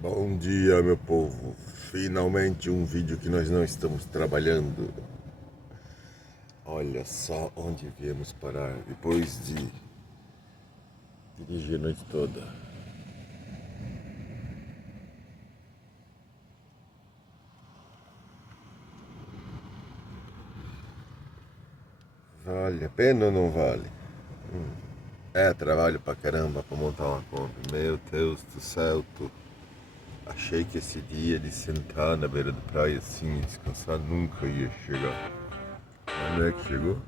Bom dia, meu povo. Finalmente um vídeo que nós não estamos trabalhando. Olha só onde viemos parar depois de dirigir a noite toda. Vale a pena ou não vale? É trabalho pra caramba pra montar uma Kombi. Meu Deus do céu, achei que esse dia de sentar na beira da praia assim e descansar nunca ia chegar. Mas não é que chegou?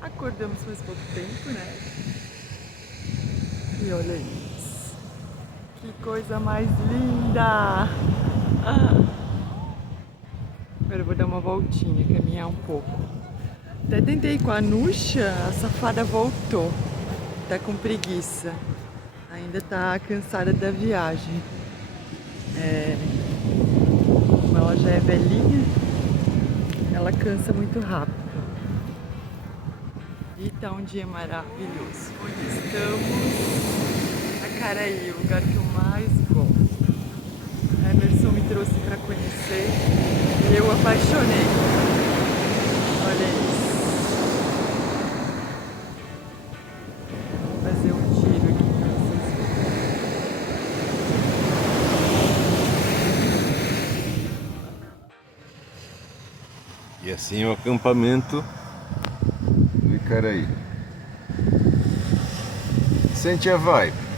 Acordamos faz pouco tempo, né? E olha isso. Que coisa mais linda! Agora eu vou dar uma voltinha, caminhar um pouco. Até tentei ir com a Nusha, a safada voltou. Tá com preguiça. Ainda tá cansada da viagem. Como ela já é velhinha, ela cansa muito rápido. E tá um dia maravilhoso. Onde estamos? Acaraí, o lugar que eu mais gosto. A Emerson me trouxe para conhecer e eu apaixonei. Olha isso. Vou fazer um tiro aqui para vocês verem. E assim o acampamento do Icaraí. Sente a vibe.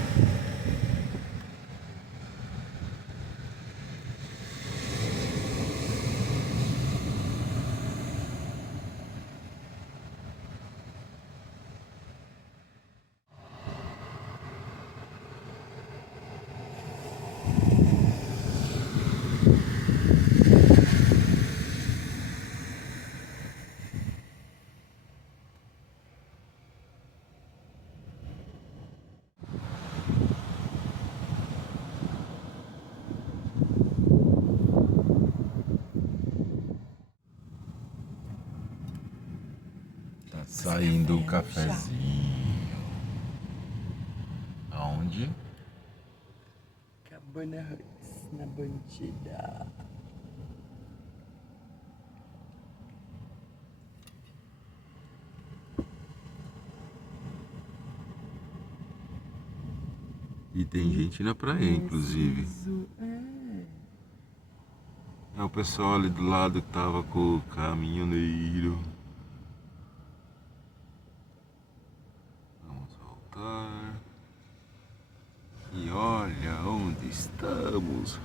Tá saindo o cafezinho. Aonde? Cabana Huts, na Bandida. E tem gente na praia, inclusive. É o pessoal ali do lado que tava com o caminhoneiro. voltar. E olha onde estamos.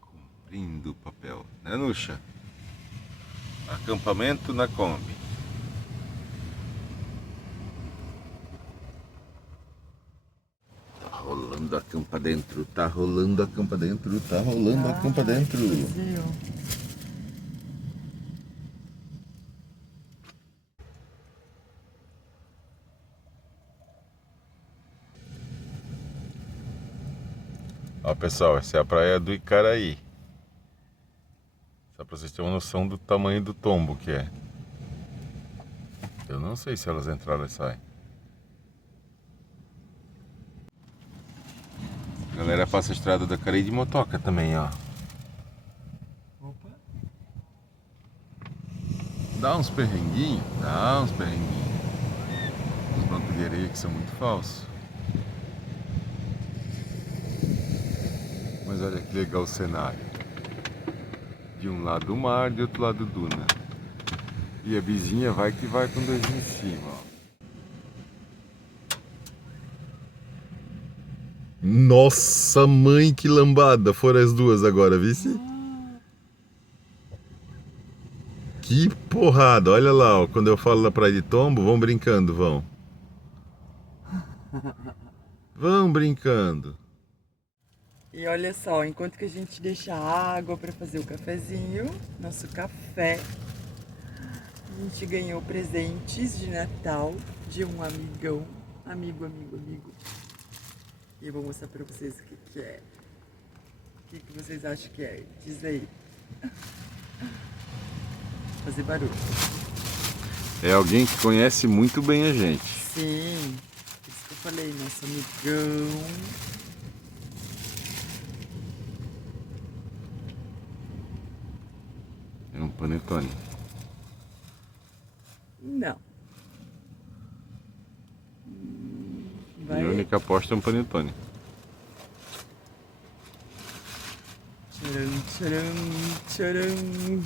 Cumprindo o papel, né, Nuxa? Acampamento na Kombi. Tá rolando a campa dentro, tá rolando a campa dentro, tá rolando a campa dentro. Vazio. Ó, pessoal, essa é a praia do Icaraí. Só pra vocês terem uma noção do tamanho do tombo que é. Eu não sei se elas entraram e saem. A galera passa a estrada do Icaraí de motoca também, ó. Opa. Dá uns perrenguinhos? Dá uns perrenguinhos. Os bancos de areia que são muito falsos. Mas olha que legal o cenário. De um lado o mar, de outro lado duna. E a vizinha vai que vai com dois em cima, ó. Nossa mãe, que lambada! Foram as duas agora, vice? Que porrada! Olha lá, ó, quando eu falo da praia de tombo, vão brincando, vão. Vão brincando. E olha só, enquanto que a gente deixa a água para fazer o cafezinho, nosso café, a gente ganhou presentes de Natal de um amigão, amigo. E eu vou mostrar para vocês o que é. O que vocês acham que é? Diz aí. Fazer barulho. É alguém que conhece muito bem a gente. Sim, isso que eu falei, nosso amigão. É um panetone. Não. Minha única aposta é um panetone. Tcharam, tcharam, tcharam.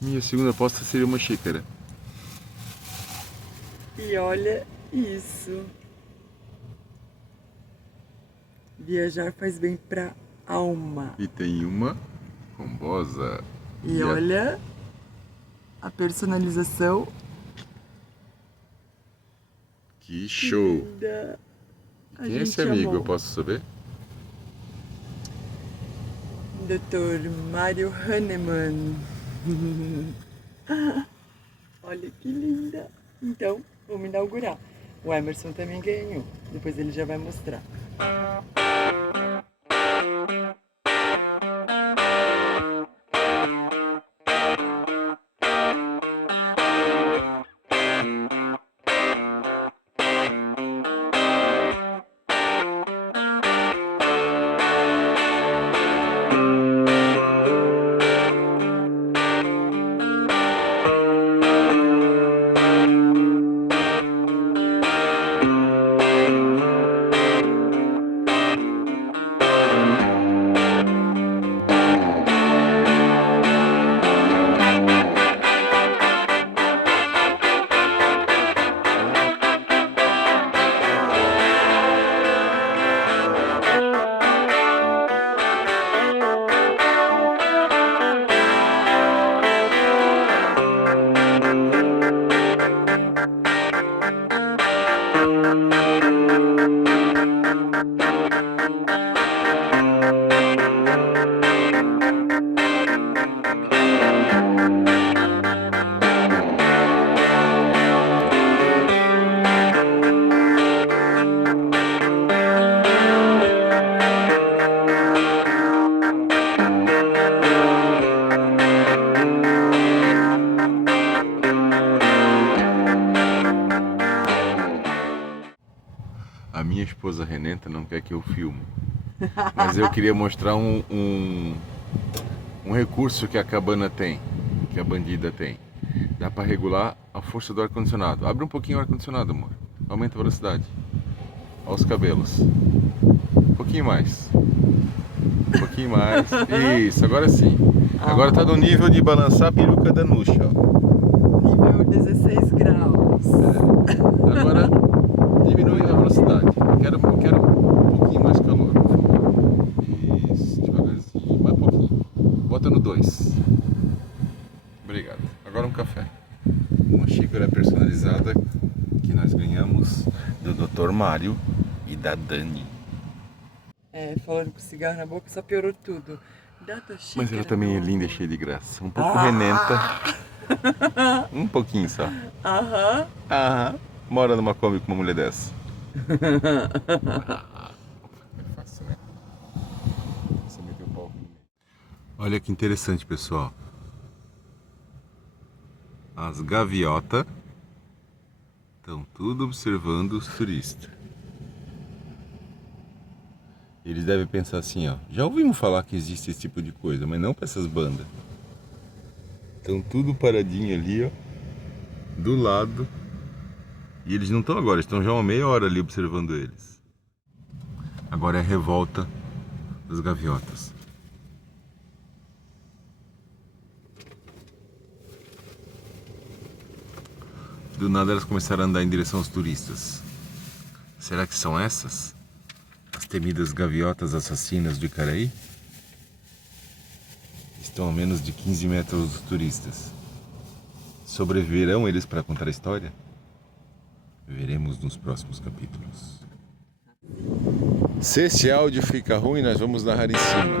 Minha segunda aposta seria uma xícara. E olha isso. Viajar faz bem pra alma. E tem uma combosa. E olha a personalização. Que show! Linda. A Quem é esse gente amigo, amou. eu posso saber? Dr. Mário Hahnemann. Olha que linda. Então, vamos inaugurar. O Emerson também ganhou. Depois ele já vai mostrar. A minha esposa Renenta não quer que eu filme. Mas eu queria mostrar um recurso que a cabana tem, que a bandida tem. Dá para regular a força do ar-condicionado. Abre um pouquinho o ar-condicionado, amor. Aumenta a velocidade. Olha os cabelos. Um pouquinho mais. Um pouquinho mais. Isso, agora sim. Agora tá no nível de balançar a peruca da Nuxa, ó. Nível 16 graus. Agora diminui a velocidade. Quero um pouquinho mais calor, por favor. Isso, devagarzinho, mais um pouquinho. Bota no 2. Obrigado. Agora um café. Uma xícara personalizada que nós ganhamos do Dr. Mário e da Dani. Falando com cigarro na boca só piorou tudo. Dá tua xícara, Mas ela também é meu linda e amor. cheia de graça. Um pouco renenta. Um pouquinho só. Aham. Aham. Mora numa Kombi com uma mulher dessa. É fácil, né? Você meteu o pau. Olha que interessante, pessoal. As gaviotas estão tudo observando os turistas. Eles devem pensar assim, ó. Já ouvimos falar que existe esse tipo de coisa, mas não para essas bandas. Estão tudo paradinho ali, ó. Do lado. E eles não estão agora, estão já uma meia hora ali observando eles. Agora é a revolta das gaviotas. Do nada elas começaram a andar em direção aos turistas. Será que são essas? As temidas gaviotas assassinas do Icaraí? Estão a menos de 15 metros dos turistas. Sobreviverão eles para contar a história? Veremos nos próximos capítulos. Se esse áudio fica ruim, nós vamos narrar em cima.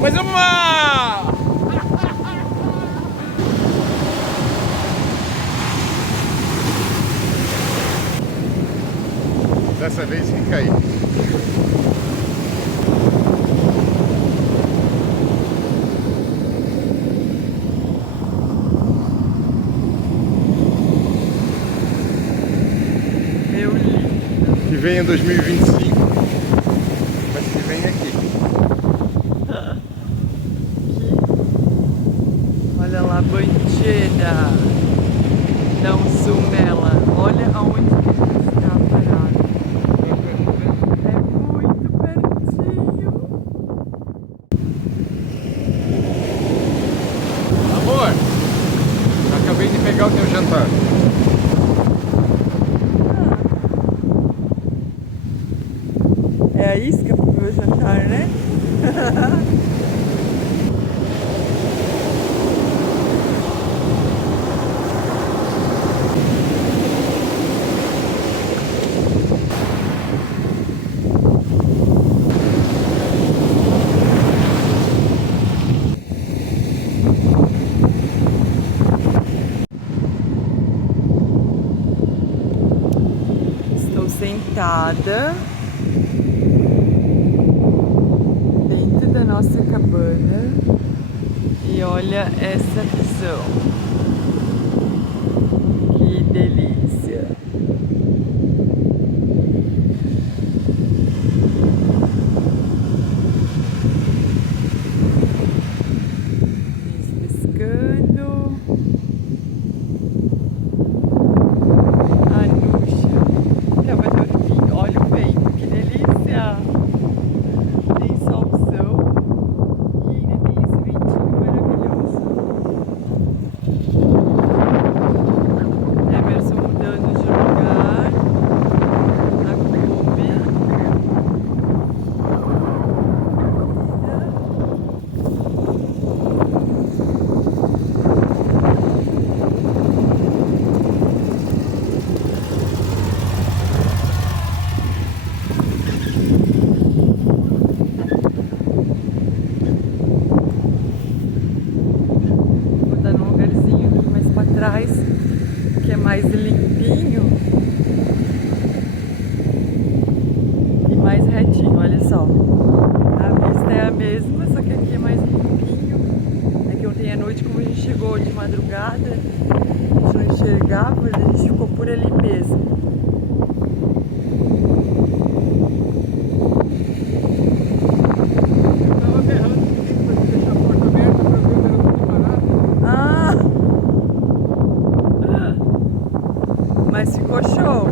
Mais uma! Dessa vez fica aí. vem em 2025, mas que vem aqui. Olha lá, bandeira. Dá um zoom nela. Olha aonde que está parado. É muito pertinho. Amor, acabei de pegar o teu jantar. É a isca pro meu jantar, né? Estou sentada dentro da nossa cabana e olha essa visão. Que delícia! Eles pescando. A Nuxa tava dormindo. Olha o vento, que delícia! Tem solzão e ainda tem esse ventinho maravilhoso. Emerson mudando de lugar na Kombi. Vou dar num lugarzinho aqui mais pra trás, que é mais limpinho e mais retinho, olha só. A vista é a mesma, só que aqui é mais limpinho. É que ontem à noite, como a gente chegou de madrugada, a gente não enxergava, a gente ficou por ali mesmo. Tava berrando pra deixar a porta aberta pra ver se era tudo parado. Ah! Mas ficou show.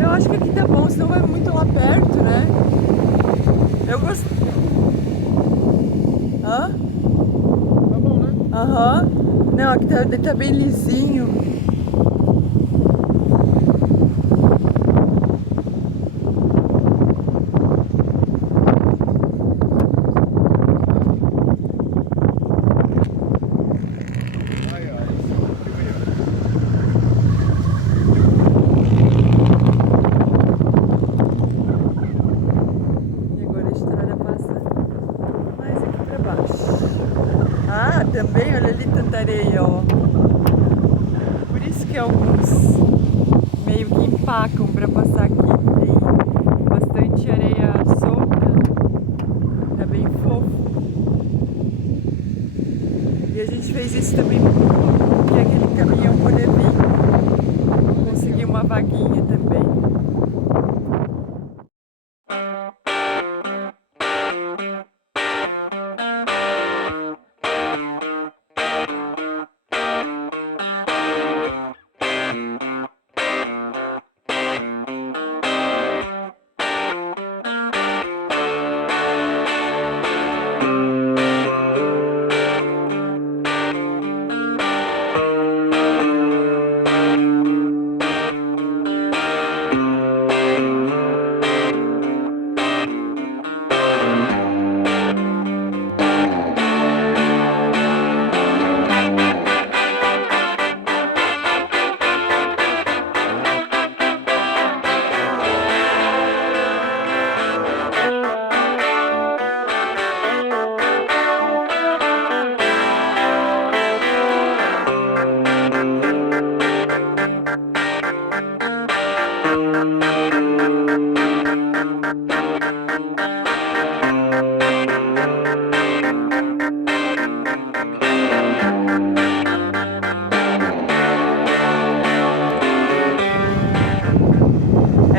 Eu acho que aqui tá bom, senão vai muito lá perto, né? Eu gostei. Hã? Tá bom, né? Aham. Não, aqui tá bem lisinho. Ai, ai, subiu aí, E agora a estrada passa mais aqui pra baixo. Ah, também, olha ali tanta areia, ó. Por isso que alguns meio que empacam pra passar aqui. Tem bastante areia solta. Tá bem fofo. E a gente fez isso também porque aquele caminhão poder vir. Conseguir uma vaguinha também.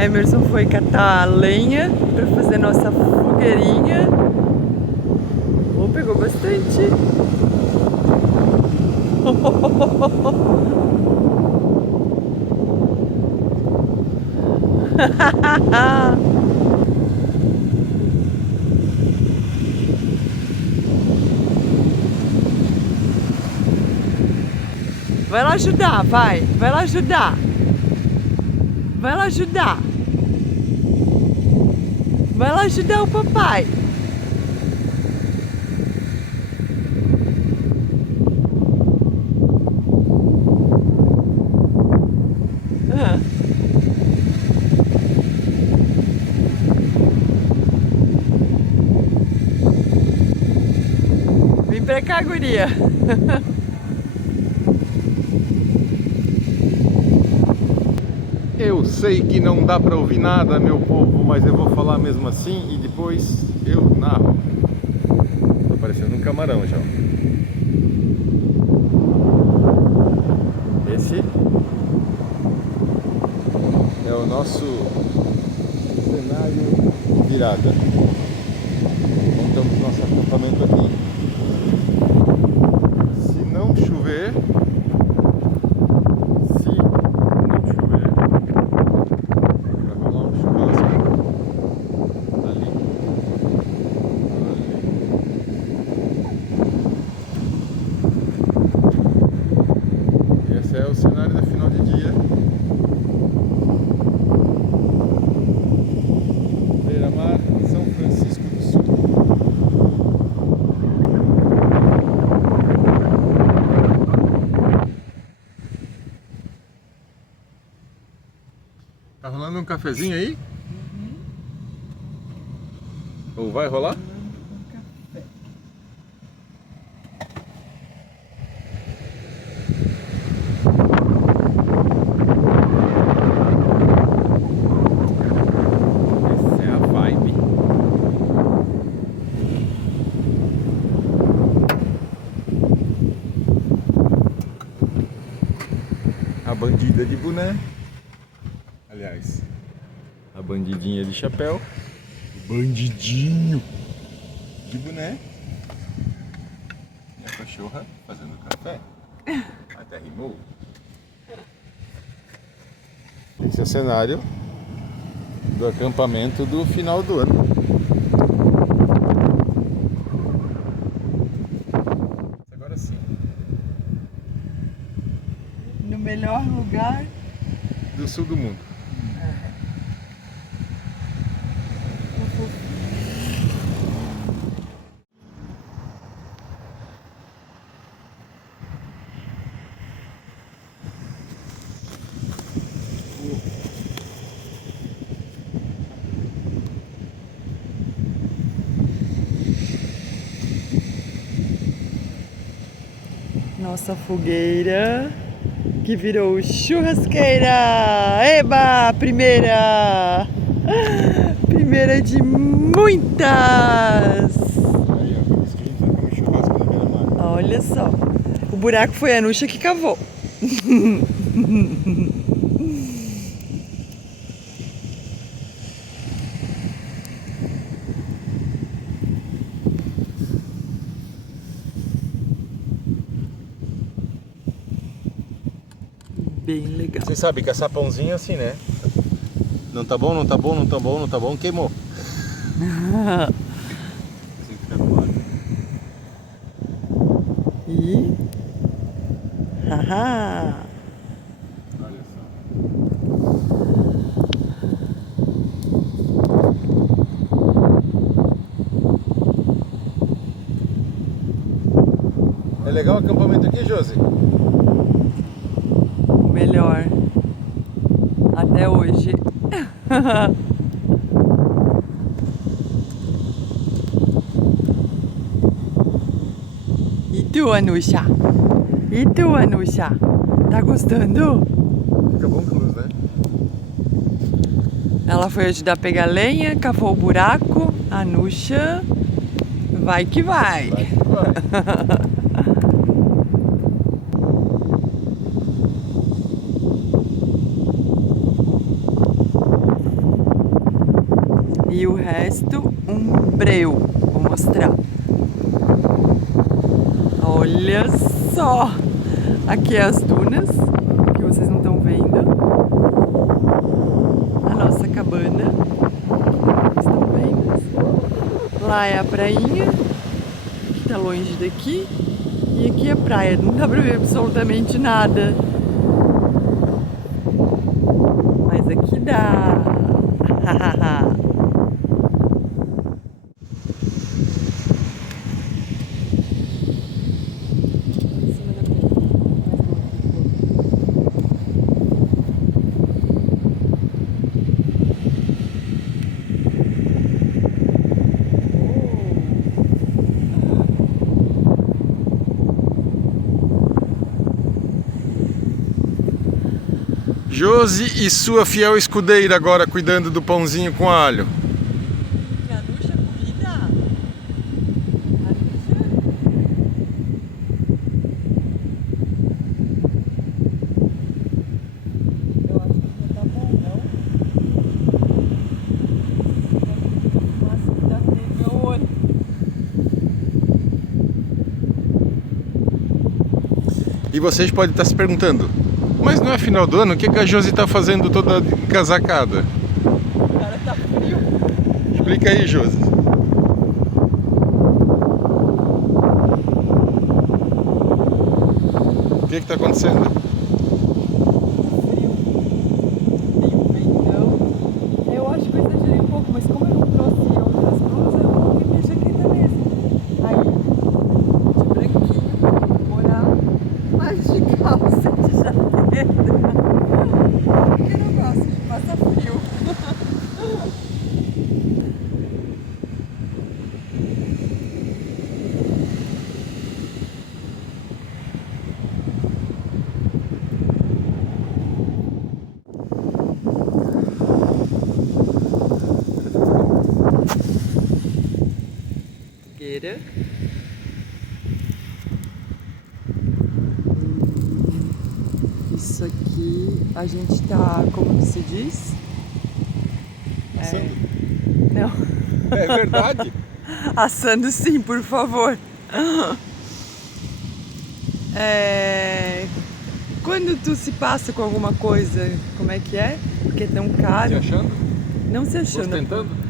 Emerson foi catar lenha pra fazer nossa fogueirinha. Oh, pegou bastante. Vai lá ajudar, vai. Vai lá ajudar. Vai lá ajudar. Vai lá ajudar o papai. Ah. Vem pra cá, guria. Eu sei que não dá pra ouvir nada, meu povo, mas eu vou falar mesmo assim e depois eu narro. Tá parecendo um camarão já. Esse é o nosso cenário virada. Montamos nosso acampamento aqui. Se não chover, é o cenário do final de dia. Beira-mar, São Francisco do Sul. Tá rolando um cafezinho aí? Ou vai rolar? A bandida de boné, aliás, a bandidinha de chapéu, o bandidinho de boné e a cachorra fazendo café. Até rimou. Esse é o cenário do acampamento do final do ano. Agora sim. No melhor lugar Do sul do mundo. nossa fogueira que virou churrasqueira. Eba, primeira! Primeira de muitas! Aí, ó, por isso que a gente vai comer churrasco na beira-mar. Olha só, o buraco foi a Nuxa que cavou. Bem legal. Você sabe que caçar pãozinho é assim, né? Não tá bom, não tá bom, não tá bom, não tá bom, queimou. Assim fica claro. E... haha! Olha só. É legal o acampamento aqui, Josi? Melhor até hoje. E tu, Anusha? E tu, Anusha? Tá gostando? Fica bom com luz, né? Ela foi ajudar a pegar lenha, cavou o buraco. Anusha, vai que vai. Vai que vai. E o resto, um breu. Vou mostrar. Olha só! Aqui é as dunas, que vocês não estão vendo. A nossa cabana. Estão vendo? Lá é a prainha, que tá longe daqui. E aqui é a praia, não dá pra ver absolutamente nada. Mas aqui dá. Josi e sua fiel escudeira agora cuidando do pãozinho com alho. A Nuxa cuida. A Nuxa. Eu acho que tá bom, não? Nossa, tá vendo meu olho. E vocês podem estar se perguntando, mas não é final do ano? O que a Josi está fazendo toda encasacada? O cara tá frio. Explica aí, Josi. O que está acontecendo? Eu acho que eu exagerei um pouco, mas como eu não trouxe outras blusas, eu coloquei minha jaqueta mesmo. Aí, de branquinho, pra comemorar, mas de calça de jaqueta. Porque eu não gosto de passar frio. Fogueira. Isso aqui a gente tá, como que se diz? Não. É verdade? Assando sim, por favor. Quando tu se passa com alguma coisa, como é que é? Porque é tão caro. Se achando? Não se achando. Ostentando?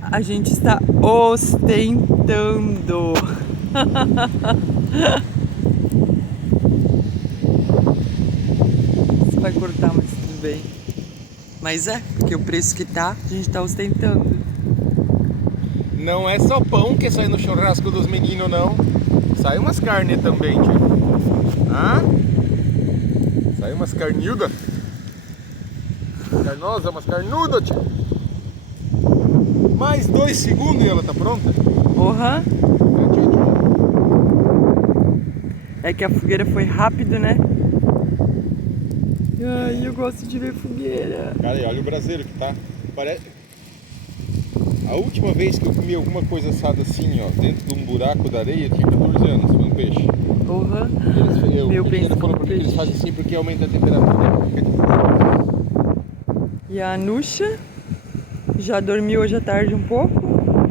A gente está ostentando. Você vai cortar, mas tudo bem. Mas é, porque o preço que tá, a gente tá ostentando. Não é só pão que sai no churrasco dos meninos, não. Sai umas carnes também, tio. Ah? Sai umas carniudas. Carnosa, umas carnudas, tio. Mais 2 segundos e ela tá pronta? Porra! É que a fogueira foi rápido, né? Ai, eu gosto de ver fogueira. Cara, e olha o braseiro que tá. Parece... A última vez que eu comi alguma coisa assada assim, ó, dentro de um buraco da areia, eu tinha 14 anos, foi um peixe. Porra! Meu penso falou pra mim que eles peixe. fazem assim porque aumenta a temperatura. E a Nuxa já dormiu hoje à tarde um pouco.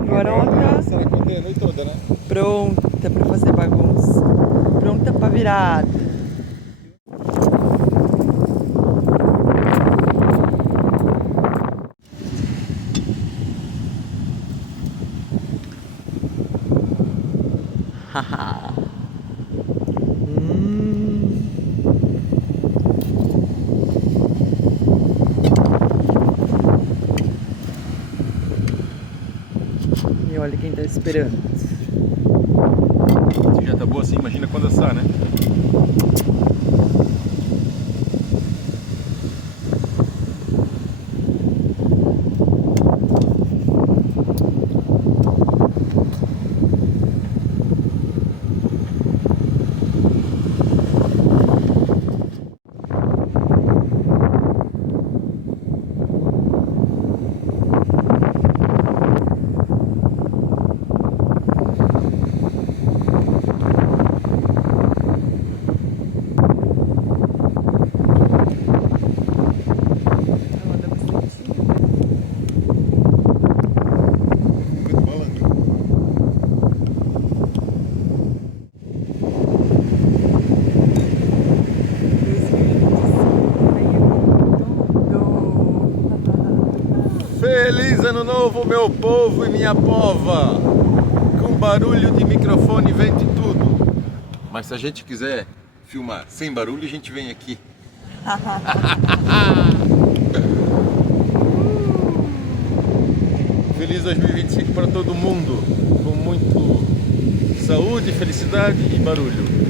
Agora ela tá Será que eu tenho a noite toda, né? pronta pra fazer bagunça. Pronta pra virada. E olha quem tá esperando. Se já tá boa assim, imagina quando assar, né? Feliz ano novo, meu povo e minha pova! Com barulho de microfone vem de tudo. Mas se a gente quiser filmar sem barulho, a gente vem aqui. Feliz 2025 para todo mundo, com muito saúde, felicidade e barulho.